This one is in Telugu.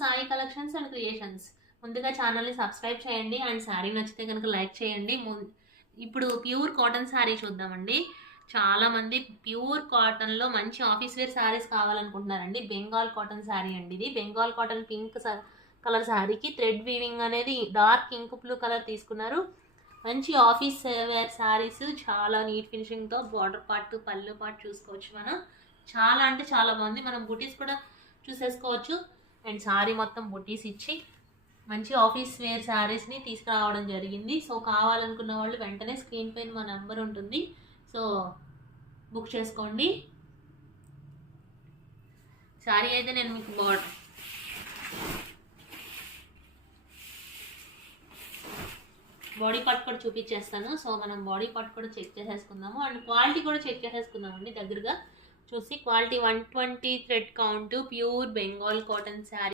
Sai collections and creations. ముందుగా ఛానల్ని సబ్స్క్రైబ్ చేయండి అండ్ శారీ నచ్చితే కనుక లైక్ చేయండి. ఇప్పుడు ప్యూర్ కాటన్ శారీ చూద్దామండి. చాలామంది ప్యూర్ కాటన్లో మంచి ఆఫీస్ వేర్ శారీస్ కావాలనుకుంటున్నారండి. బెంగాల్ కాటన్ శారీ అండి ఇది. బెంగాల్ కాటన్ పింక్ కలర్ శారీకి థ్రెడ్ వీవింగ్ అనేది డార్క్ ఇంక్ బ్లూ కలర్ తీసుకున్నారు. మంచి ఆఫీస్ వేర్ శారీస్, చాలా నీట్ ఫినిషింగ్తో బార్డర్ పార్ట్ పళ్ళు పార్ట్ చూసుకోవచ్చు. మనం చాలా అంటే చాలా బాగుంది. మనం బుటీస్ కూడా చూసేసుకోవచ్చు. అండ్ శారీ మొత్తం బుటీస్ ఇచ్చి మంచి ఆఫీస్ వేర్ శారీస్ని తీసుకురావడం జరిగింది. సో కావాలనుకున్న వాళ్ళు వెంటనే స్క్రీన్ పైన మా నెంబర్ ఉంటుంది, సో బుక్ చేసుకోండి. శారీ అయితే నేను మీకు బాడీ పార్ట్ కూడా చూపించేస్తాను. సో మనం బాడీ పార్ట్ కూడా చెక్ చేసేసుకుందాము అండ్ క్వాలిటీ కూడా చెక్ చేసేసుకుందామండి దగ్గరగా చూసి. Quality 120 thread count, pure Bengal cotton sari.